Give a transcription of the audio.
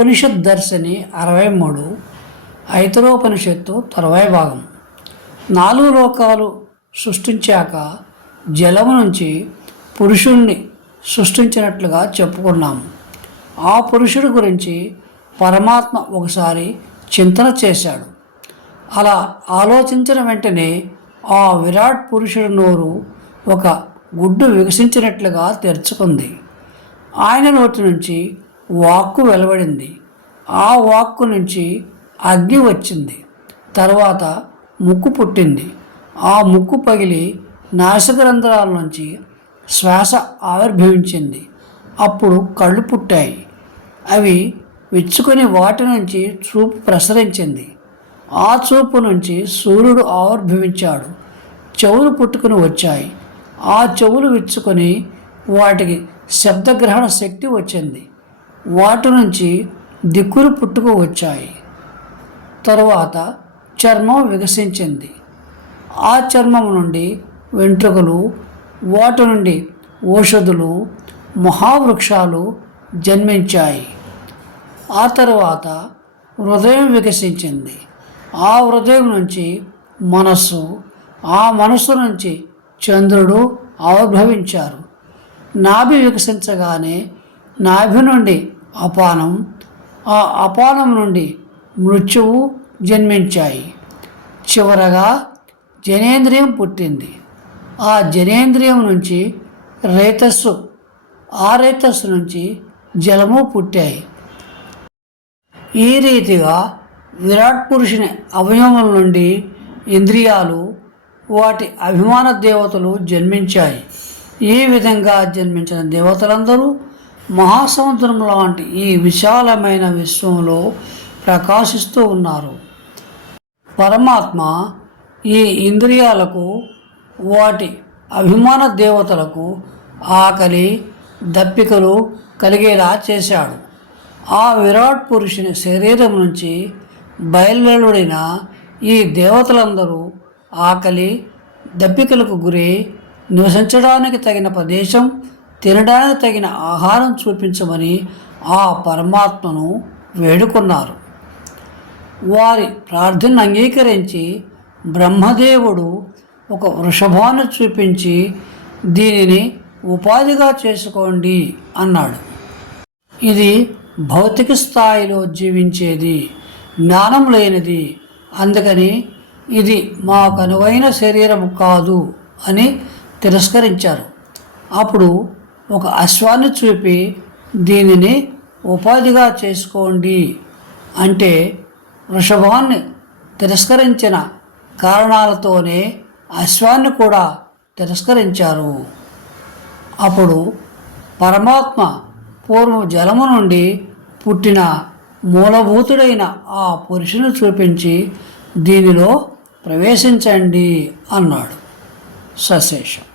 ఉపనిషత్ దర్శని అరవై మూడు ఐతరోపనిషత్తు తర్వాయి భాగం. నాలుగు లోకాలు సృష్టించాక జలము నుంచి పురుషుణ్ణి సృష్టించినట్లుగా చెప్పుకున్నాము ఆ పురుషుడి గురించి పరమాత్మ ఒకసారి చింతన చేశాడు. అలా ఆలోచించిన వెంటనే ఆ విరాట్ పురుషుడి నోరు ఒక గుడ్డు వికసించినట్లుగా తెరుచుకుంది. ఆయన నోటి నుంచి వాక్కు వెలువడింది. ఆ వాక్కు నుంచి అగ్ని వచ్చింది. తర్వాత ముక్కు పుట్టింది. ఆ ముక్కు పగిలి నాసికరంధ్రాల నుంచి శ్వాస ఆవిర్భవించింది. అప్పుడు కళ్ళు పుట్టాయి. అవి విచ్చుకొని వాటి నుంచి చూపు ప్రసరించింది. ఆ చూపు నుంచి సూర్యుడు ఆవిర్భవించాడు. చెవులు పుట్టుకుని వచ్చాయి. ఆ చెవులు విచ్చుకొని వాటికి శబ్దగ్రహణ శక్తి వచ్చింది. వాటి నుంచి దిక్కులు పుట్టుకు వచ్చాయి. తరువాత చర్మం వికసించింది. ఆ చర్మం నుండి వెంట్రుకలు వాటి నుండి ఓషధులు మహావృక్షాలు జన్మించాయి. ఆ తరువాత హృదయం వికసించింది. ఆ హృదయం నుంచి మనస్సు ఆ మనస్సు నుంచి చంద్రుడు ఆవిర్భవించారు. నాభి వికసించగానే నాభి నుండి అపానం ఆ అపానం నుండి మృత్యువు జన్మించాయి. చివరగా జనేంద్రియం పుట్టింది. ఆ జనేంద్రియం నుంచి రేతస్సు ఆ రేతస్సు నుంచి జలము పుట్టాయి. ఈ రీతిగా విరాట్ పురుషుని అవయవముల నుండి ఇంద్రియాలు వాటి అభిమాన దేవతలు జన్మించాయి. ఈ విధంగా జన్మించిన దేవతలందరూ మహాసముద్రం లాంటి ఈ విశాలమైన విశ్వంలో ప్రకాశిస్తూ ఉన్నారు. పరమాత్మ ఈ ఇంద్రియాలకు వాటి అభిమాన దేవతలకు ఆకలి దప్పికలు కలిగేలా చేశాడు. ఆ విరాట్ పురుషుని శరీరం నుంచి బయలువెలువడిన ఈ దేవతలందరూ ఆకలి దప్పికలకు గురి నివసించడానికి తగిన ప్రదేశం తినడానికి తగిన ఆహారం చూపించమని ఆ పరమాత్మను వేడుకున్నారు. వారి ప్రార్థన అంగీకరించి బ్రహ్మదేవుడు ఒక వృషభాన్ని చూపించి దీనిని ఉపాధిగా చేసుకోండి అన్నాడు. ఇది భౌతిక స్థాయిలో జీవించేది జ్ఞానం లేనిది. అందుకని ఇది మాకు అనువైన శరీరం కాదు అని తిరస్కరించారు. అప్పుడు ఒక అశ్వాన్ని చూపి దీనిని ఉపాధిగా చేసుకోండి అంటే వృషభాన్ని తిరస్కరించిన కారణాలతోనే అశ్వాన్ని కూడా తిరస్కరించారు. అప్పుడు పరమాత్మ పూర్వం జలము నుండి పుట్టిన మూలభూతుడైన ఆ పురుషుని చూపించి దీనిలో ప్రవేశించండి అన్నాడు. సశేషం.